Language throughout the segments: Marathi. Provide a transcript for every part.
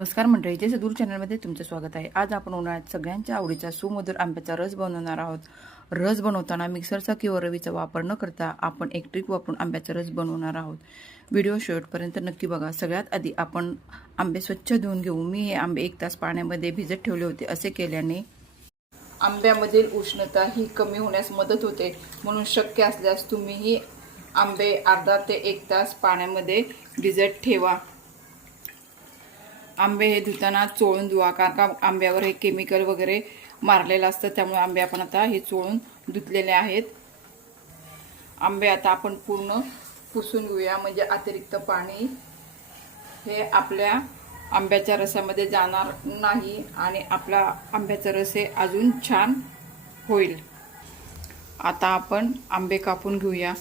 नमस्कार मंडळी, जय सदूर चॅनलमध्ये तुमचं स्वागत आहे। आज आपण उन्हाळ्यात सगळ्यांच्या आवडीचा सुमधुर आंब्याचा रस बनवणार आहोत। रस बनवताना मिक्सरचा किंवा रवीचा वापर न करता आपण एक ट्रिक वापरून आंब्याचा रस बनवणार आहोत। व्हिडिओ शेवटपर्यंत नक्की बघा। सगळ्यात आधी आपण आंबे स्वच्छ धुवून घेऊ। मी हे आंबे 1 तास पाण्यामध्ये भिजत ठेवले होते। असे केल्याने आंब्यामधील उष्णता ही कमी होण्यास मदत होते, म्हणून शक्य असल्यास तुम्हीही आंबे अर्धा ते 1 तास पाण्यामध्ये भिजत ठेवा। आंबे हे धुताना चोळून धुवा, कारण का आंब्यावर हे केमिकल वगैरे मारलेलं असतं, त्यामुळे आंबे आपण आता हे चोळून धुतलेले आहेत। आंबे आता आपण पूर्ण पुसून घेऊया, म्हणजे अतिरिक्त पाणी हे आपल्या आंब्याच्या रसामध्ये जाणार नाही आणि आपला आंब्याचा रस हे अजून छान होईल। आता आपण आंबे कापून घेऊया।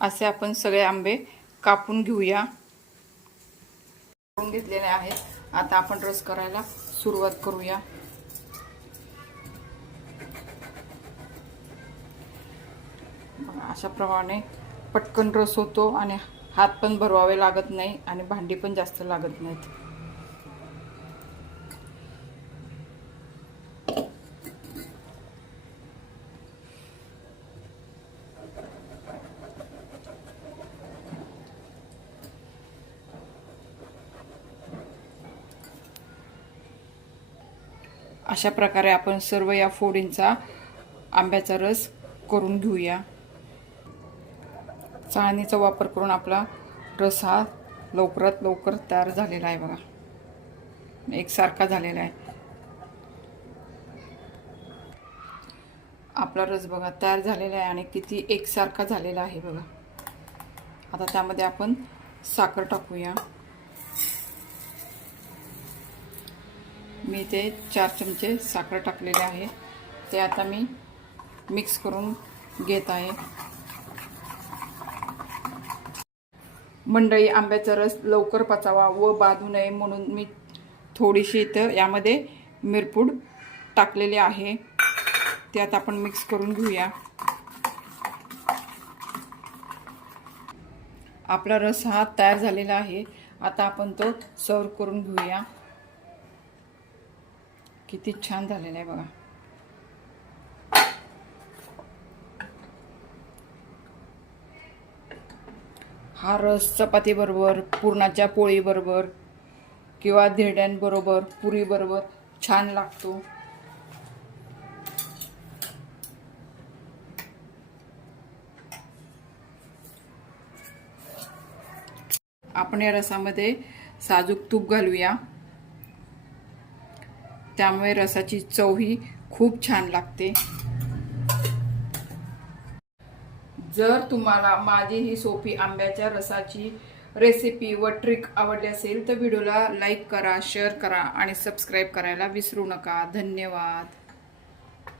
असे आपण सगळे आंबे कापून घेऊया। कापून घेतलेले आहेत। आता आपण रस करायला सुरुवात करूया। अशा प्रमाणे पटकन रस होतो आणि हात पण भरवावे लागत नाही आणि भांडी पण जास्त लागत नाहीत। अशा प्रकारे आपण सर्व या फोडींचा आंब्याचा रस करून घेऊया। चाळणीचा वापर करून आपला रस हा लवकरात लवकर तयार झालेला आहे। बघा, एकसारखा झालेला आहे आपला रस। बघा, तयार झालेला आहे आणि किती एकसारखा झालेला आहे बघा। आता त्यामध्ये आपण साखर टाकूया। मी ते 4 चमचे साखर टाकलेले आहे। ते आता मी मिक्स करून घेत आहे। मंडळी, आंब्याचा रस लवकर पचावा व बाधू नये म्हणून मी थोडीशी इथं यामध्ये मिरपूड टाकलेली आहे। ते आता आपण मिक्स करून घेऊया। आपला रस हा तयार झालेला आहे। आता आपण तो सर्व करून घेऊया। किती छान झालेला आहे बघा। हा रस चपाती बरोबर, पुरणाच्या पोळी बरोबर किंवा धिरड्यांबरोबर, पुरी बरोबर छान लागतो। आपण या रसामध्ये साजूक तूप घालूया, त्यामुळे रसाची चव ही खूप छान लागते। जर तुम्हाला माझी ही सोपी आंब्याच्या रसाची रेसिपी व ट्रिक आवडली असेल तर व्हिडिओला लाईक करा, शेअर करा आणि सबस्क्राईब करायला विसरू नका। धन्यवाद।